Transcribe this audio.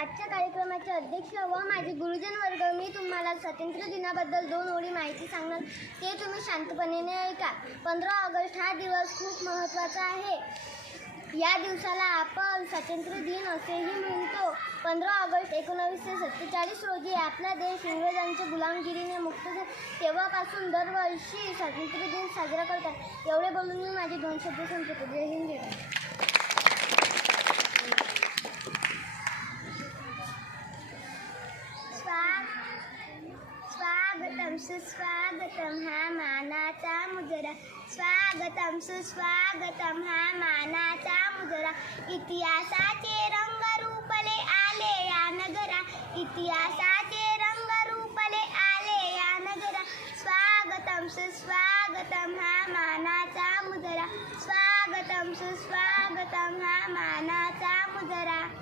आजच्या कार्यक्रमाचे अध्यक्ष व माझे गुरुजन वर्ग मी तुम्हाला स्वातंत्र्य दिनाबद्दल दोन ओळी माहिती सांगणार. ते तुम्ही शांतपणे ऐका. पंधरा ऑगस्ट हा दिवस खूप महत्त्वाचा आहे. या दिवसाला आपण स्वातंत्र्य दिन असेही म्हणतो. पंधरा ऑगस्ट एकोणावीसशे सत्तेचाळीस रोजी आपला देश इंग्रजांच्या गुलामगिरीने मुक्त झाला. तेव्हापासून दरवर्षी स्वातंत्र्य दिन साजरा करतात. एवढे बोलून मी माझे दोन शब्द संपवतो. जय हिंद जय भारत. स्वाग स्वागतम सुस्वागतम हा मानाचा मुजरा. स्वागतम सुस्वागतम हा मानाचा मुजरा. इतिहासाचे रंग रूपले आले या नगरा. इतिहासाचे रंग रूपले आले या नगरा. स्वागतम सुस्वागतम हा मानाचा मुजरा. स्वागतम सुस्वागतम हा मानाचा मुजरा.